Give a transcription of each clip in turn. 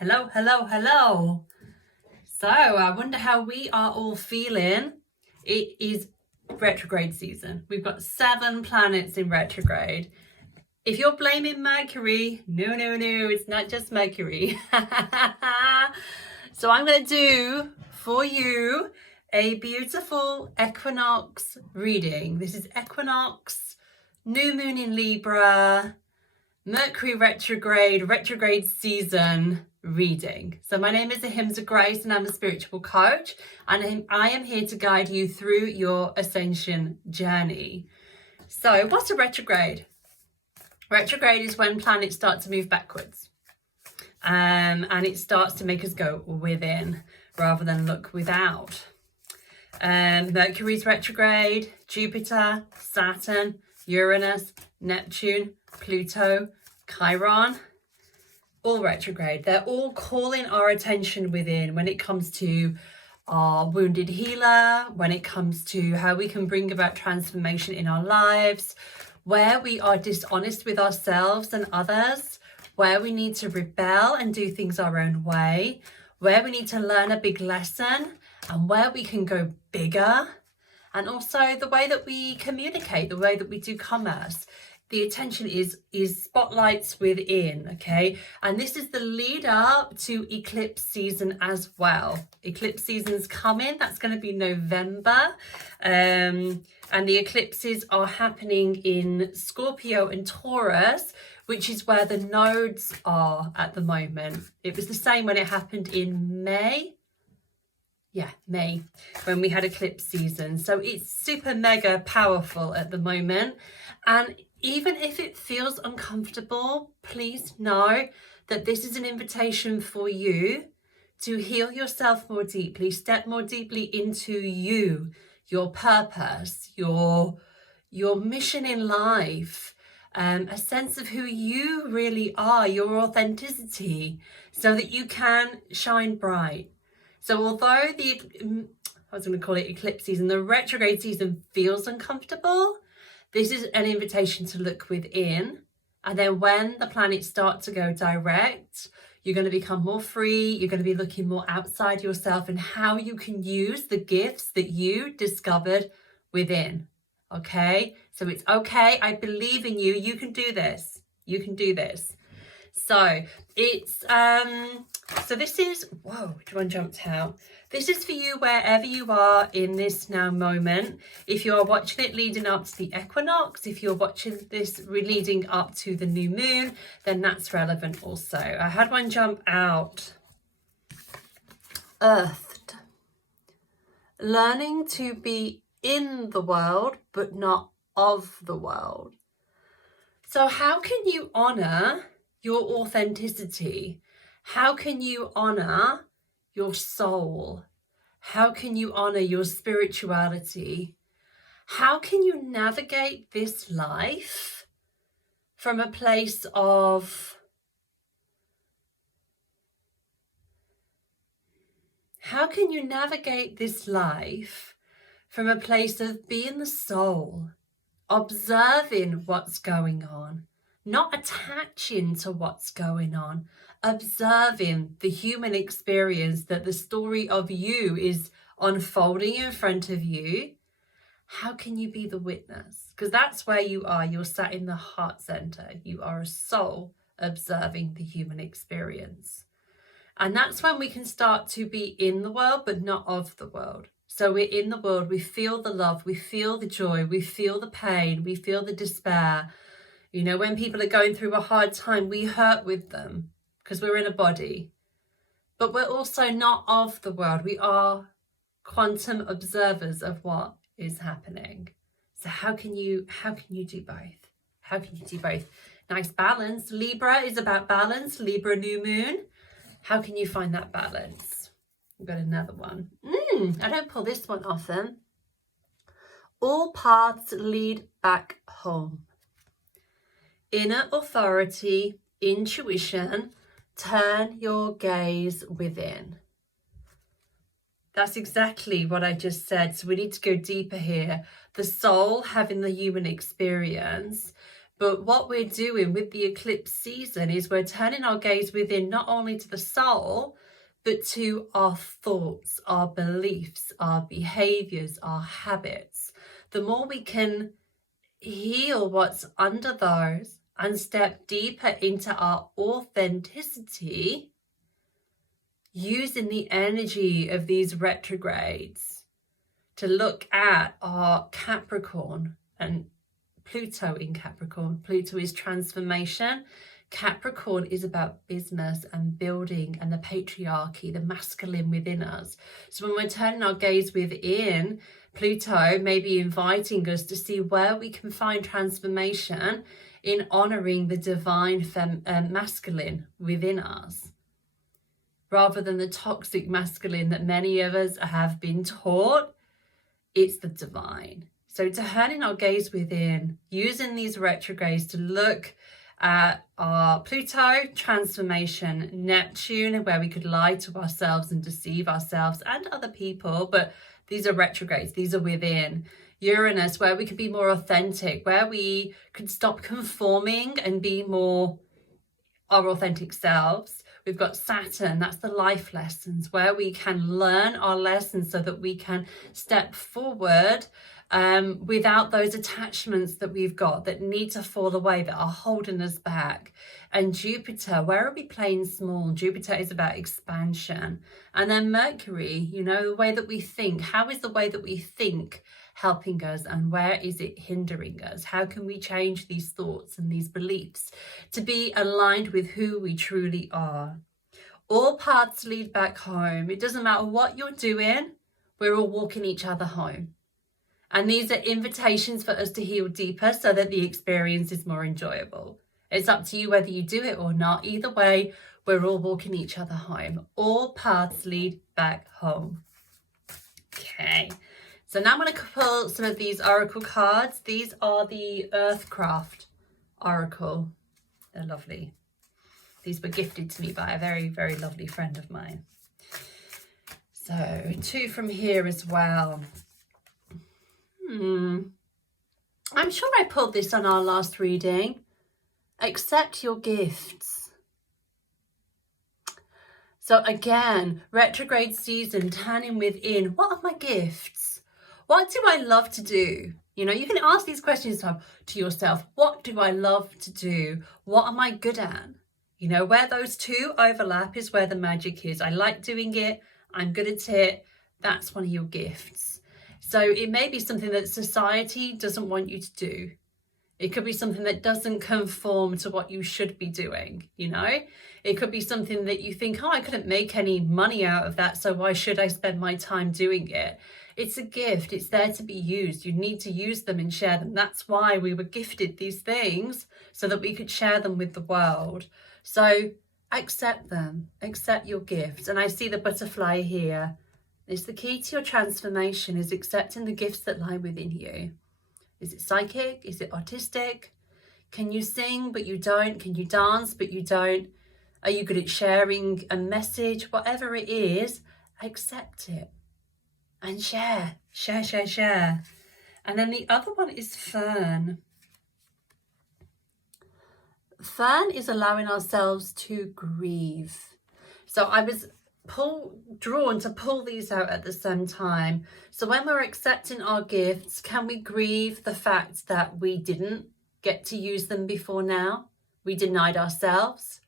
Hello, hello, hello. So I wonder how we are all feeling. It is retrograde season. We've got 7 planets in retrograde. If you're blaming Mercury, no, it's not just Mercury. So I'm going to do for you a beautiful equinox reading. This is equinox, new moon in Libra, Mercury retrograde season reading. So my name is Ahimsa Grace and I'm a spiritual coach, and I am here to guide you through your ascension journey. So what's a retrograde? Retrograde is when planets start to move backwards, and it starts to make us go within rather than look without. Mercury's retrograde, Jupiter, Saturn, Uranus, Neptune, Pluto, Chiron, all retrograde. They're all calling our attention within when it comes to our wounded healer, when it comes to how we can bring about transformation in our lives, where we are dishonest with ourselves and others, where we need to rebel and do things our own way, where we need to learn a big lesson, and where we can go bigger, and also the way that we communicate, the way that we do commerce. The attention is spotlights within, okay? And this is the lead up to eclipse season as well. Eclipse season's coming, that's going to be November. And the eclipses are happening in Scorpio and Taurus, which is where the nodes are at the moment. It was the same when it happened in May. Yeah, May, when we had eclipse season. So it's super mega powerful at the moment. And even if it feels uncomfortable, please know that this is an invitation for you to heal yourself more deeply, step more deeply into you, your purpose, your mission in life, a sense of who you really are, your authenticity, so that you can shine bright. So although I was going to call it eclipse season, the retrograde season feels uncomfortable, this is an invitation to look within. And then when the planets start to go direct, you're going to become more free. You're going to be looking more outside yourself and how you can use the gifts that you discovered within. Okay? So it's okay. I believe in you. You can do this. You can do this. So it's, so this is, whoa, one jumped out. This is for you wherever you are in this now moment. If you're watching it leading up to the equinox, if you're watching this leading up to the new moon, then that's relevant also. I had one jump out. Earthed. Learning to be in the world, but not of the world. So how can you honor your authenticity? How can you honor your soul? How can you honor your spirituality? How can you navigate this life from a place of being the soul, observing what's going on, not attaching to what's going on, observing the human experience, that the story of you is unfolding in front of you? How can you be the witness? Because that's where you are. You're sat in the heart center. You are a soul observing the human experience. And that's when we can start to be in the world, but not of the world. So we're in the world, we feel the love, we feel the joy, we feel the pain, we feel the despair. You know, when people are going through a hard time, we hurt with them because we're in a body. But we're also not of the world. We are quantum observers of what is happening. So how can you do both? How can you do both? Nice balance. Libra is about balance. Libra new moon. How can you find that balance? We've got another one. I don't pull this one often. All paths lead back home. Inner authority, intuition, turn your gaze within. That's exactly what I just said. So we need to go deeper here. The soul having the human experience, But what we're doing with the eclipse season is we're turning our gaze within, not only to the soul, but to our thoughts, our beliefs, our behaviours, our habits. The more we can heal what's under those and step deeper into our authenticity, using the energy of these retrogrades to look at our Capricorn and Pluto in Capricorn. Pluto is transformation. Capricorn is about business and building and the patriarchy, the masculine within us. So when we're turning our gaze within, Pluto may be inviting us to see where we can find transformation in honouring the divine masculine within us, rather than the toxic masculine that many of us have been taught. It's the divine. So turning our gaze within, using these retrogrades to look at our Pluto transformation, Neptune, where we could lie to ourselves and deceive ourselves and other people, but these are retrogrades, these are within. Uranus, where we could be more authentic, where we could stop conforming and be more our authentic selves. We've got Saturn, that's the life lessons, where we can learn our lessons so that we can step forward without those attachments that we've got that need to fall away, that are holding us back. And Jupiter, where are we playing small? Jupiter is about expansion. And then Mercury, you know, the way that we think. How is the way that we think helping us, and where is it hindering us? How can we change these thoughts and these beliefs to be aligned with who we truly are? All paths lead back home. It doesn't matter what you're doing, we're all walking each other home. And these are invitations for us to heal deeper so that the experience is more enjoyable. It's up to you whether you do it or not. Either way, we're all walking each other home. All paths lead back home. Okay, so now I'm going to pull some of these oracle cards. These are the Earthcraft Oracle. They're lovely. These were gifted to me by a very, very lovely friend of mine. So 2 from here as well. I'm sure I pulled this on our last reading. Accept your gifts. So again, retrograde season, turning within. What are my gifts? What do I love to do? You know, you can ask these questions to yourself. What do I love to do? What am I good at? You know, where those two overlap is where the magic is. I like doing it. I'm good at it. That's one of your gifts. So it may be something that society doesn't want you to do. It could be something that doesn't conform to what you should be doing, you know? It could be something that you think, oh, I couldn't make any money out of that, so why should I spend my time doing it? It's a gift. It's there to be used. You need to use them and share them. That's why we were gifted these things, so that we could share them with the world. So accept them. Accept your gifts. And I see the butterfly here. It's the key to your transformation, is accepting the gifts that lie within you. Is it psychic? Is it artistic? Can you sing but you don't? Can you dance but you don't? Are you good at sharing a message? Whatever it is, accept it and share. Share, share, share. And then the other one is Fern. Fern is allowing ourselves to grieve. So I was drawn to pull these out at the same time. So when we're accepting our gifts, can we grieve the fact that we didn't get to use them before now? We denied ourselves?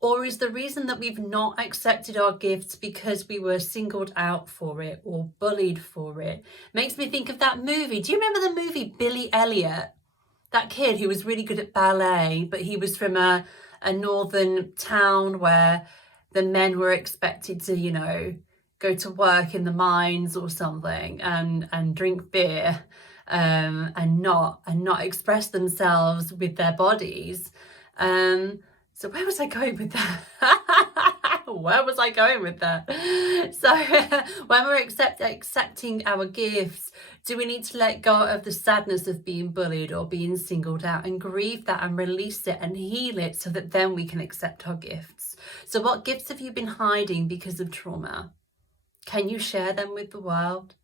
Or is the reason that we've not accepted our gifts because we were singled out for it or bullied for it? Makes me think of that movie. Do you remember the movie Billy Elliot? That kid who was really good at ballet, but he was from a northern town where the men were expected to, you know, go to work in the mines or something and drink beer and not express themselves with their bodies. So where was I going with that? Where was I going with that? So when we're accepting our gifts, do we need to let go of the sadness of being bullied or being singled out and grieve that and release it and heal it so that then we can accept our gifts? So what gifts have you been hiding because of trauma? Can you share them with the world?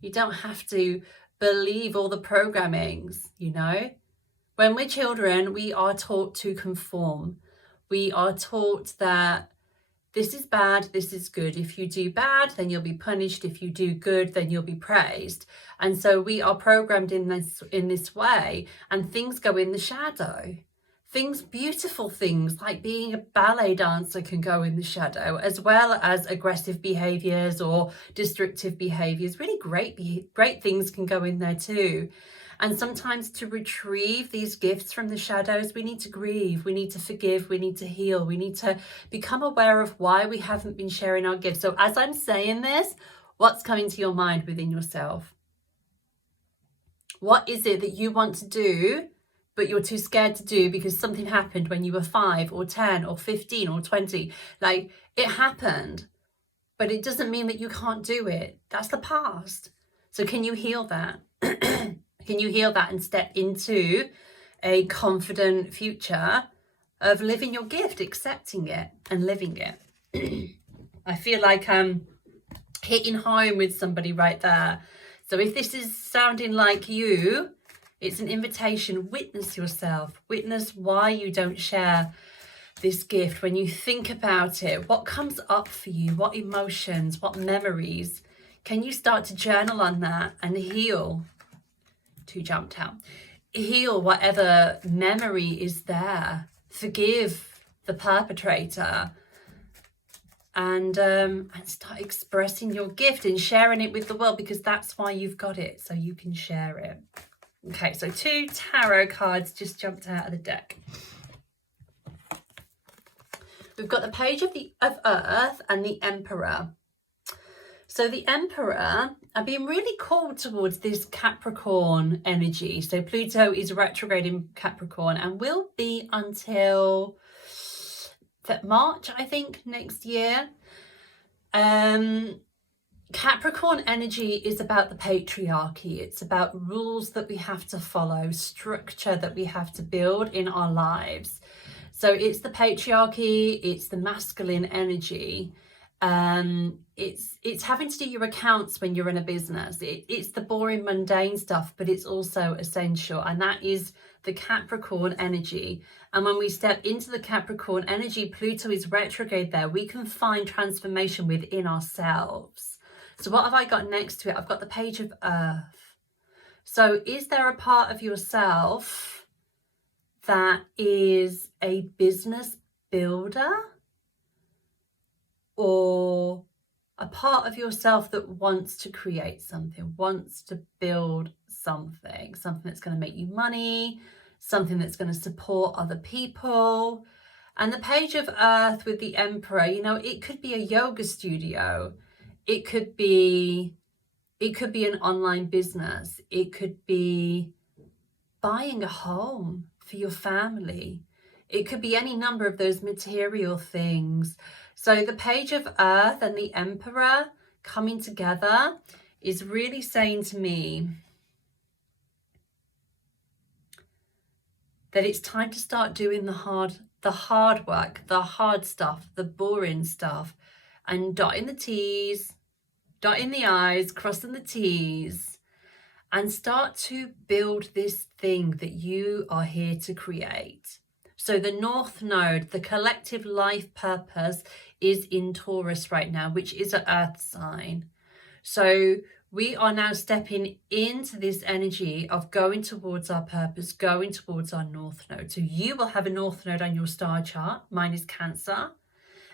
You don't have to believe all the programmings, you know. When we're children, we are taught to conform. We are taught that this is bad, this is good. If you do bad, then you'll be punished. If you do good, then you'll be praised. And so we are programmed in this way, and things go in the shadow. Things, beautiful things like being a ballet dancer can go in the shadow, as well as aggressive behaviours or destructive behaviours. Really great things can go in there too. And sometimes to retrieve these gifts from the shadows, we need to grieve, we need to forgive, we need to heal, we need to become aware of why we haven't been sharing our gifts. So as I'm saying this, what's coming to your mind within yourself? What is it that you want to do, but you're too scared to do because something happened when you were 5 or 10 or 15 or 20? Like, it happened, but it doesn't mean that you can't do it. That's the past. So can you heal that? Can you heal that and step into a confident future of living your gift, accepting it and living it? I feel like I'm hitting home with somebody right there. So if this is sounding like you, it's an invitation. Witness yourself. Witness why you don't share this gift. When you think about it, what comes up for you? What emotions? What memories? Can you start to journal on that and heal? 2 jumped out. Heal whatever memory is there. Forgive the perpetrator. And start expressing your gift and sharing it with the world, because that's why you've got it, so you can share it. Okay, so 2 tarot cards just jumped out of the deck. We've got the Page of Earth and the Emperor. So the Emperor, I've been really called towards this Capricorn energy. So Pluto is retrograde in Capricorn and will be until March, I think, next year. Capricorn energy is about the patriarchy. It's about rules that we have to follow, structure that we have to build in our lives. So it's the patriarchy, it's the masculine energy. It's having to do your accounts when you're in a business. It's the boring, mundane stuff, but it's also essential, and that is the Capricorn energy. And when we step into the Capricorn energy, Pluto is retrograde there. We can find transformation within ourselves. So what have I got next to it? I've got the Page of Earth. So is there a part of yourself that is a business builder, or a part of yourself that wants to create something, wants to build something that's going to make you money, something that's going to support other people? And the Page of Earth with the Emperor, you know, it could be a yoga studio. It could be an online business. It could be buying a home for your family. It could be any number of those material things. So the Page of Earth and the Emperor coming together is really saying to me that it's time to start doing the hard work, the hard stuff, the boring stuff, and dotting the T's, dotting the I's, crossing the T's, and start to build this thing that you are here to create. So the North Node, the collective life purpose, is in Taurus right now, which is an earth sign. So we are now stepping into this energy of going towards our purpose, going towards our North Node. So you will have a North Node on your star chart. Mine is Cancer.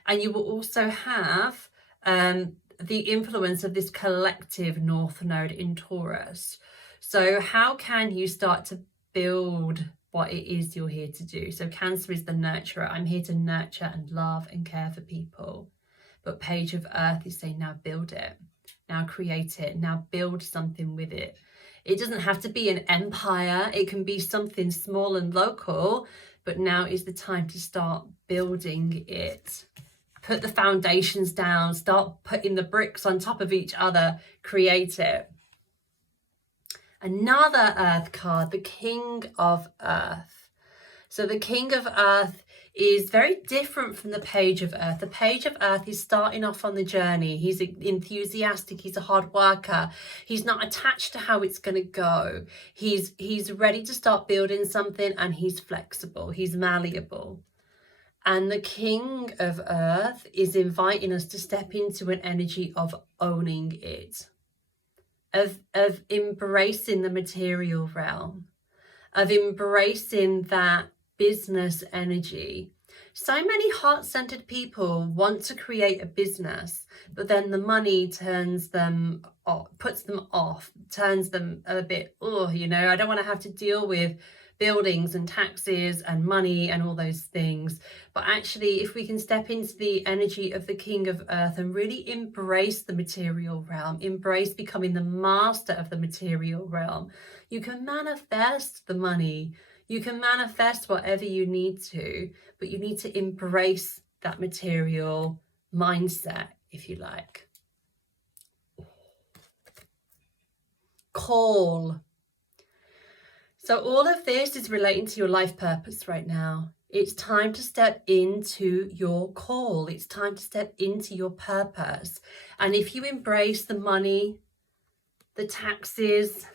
And you will also have the influence of this collective North Node in Taurus. So how can you start to build what it is you're here to do? So Cancer is the nurturer. I'm here to nurture and love and care for people. But Page of Earth is saying, now build it. Now create it. Now build something with it. It doesn't have to be an empire. It can be something small and local. But now is the time to start building it. Put the foundations down. Start putting the bricks on top of each other. Create it. Another Earth card, the King of Earth. So the King of Earth is very different from the page of earth. The page of earth is starting off on the journey. He's enthusiastic, he's a hard worker. He's not attached to how it's going to go. He's ready to start building something, and he's flexible, he's malleable. And the king of earth is inviting us to step into an energy of owning it, of embracing the material realm, of embracing that business energy. So many heart-centered people want to create a business, but then the money turns them off, puts them off, turns them a bit, oh, you know, I don't want to have to deal with buildings and taxes and money and all those things. But actually, if we can step into the energy of the king of earth and really embrace the material realm, embrace becoming the master of the material realm, you can manifest the money. You can manifest whatever you need to, but you need to embrace that material mindset, if you like. Call. So all of this is relating to your life purpose right now. It's time to step into your call. It's time to step into your purpose. And if you embrace the money, the taxes,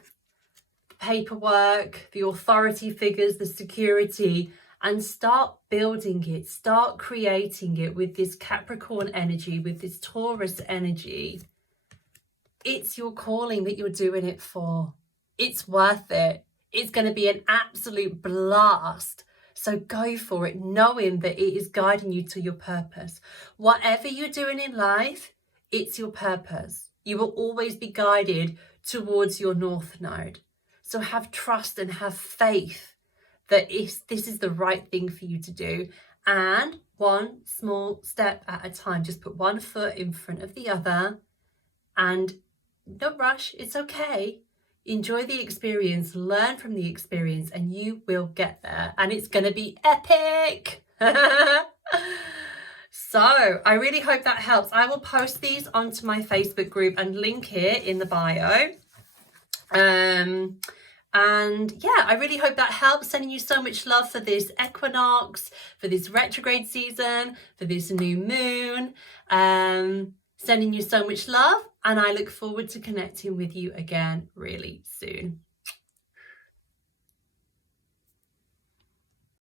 paperwork, the authority figures, the security, and start building it, start creating it with this Capricorn energy, with this Taurus energy, it's your calling that you're doing it for. It's worth it. It's going to be an absolute blast. So go for it, knowing that it is guiding you to your purpose. Whatever you're doing in life, it's your purpose. You will always be guided towards your North Node. So have trust and have faith that this is the right thing for you to do. And one small step at a time. Just put one foot in front of the other. And don't rush. It's okay. Enjoy the experience. Learn from the experience. And you will get there. And it's going to be epic. So I really hope that helps. I will post these onto my Facebook group and link it in the bio. And yeah, I really hope that helps. Sending you so much love for this equinox, for this retrograde season, for this new moon. Sending you so much love, and I look forward to connecting with you again really soon.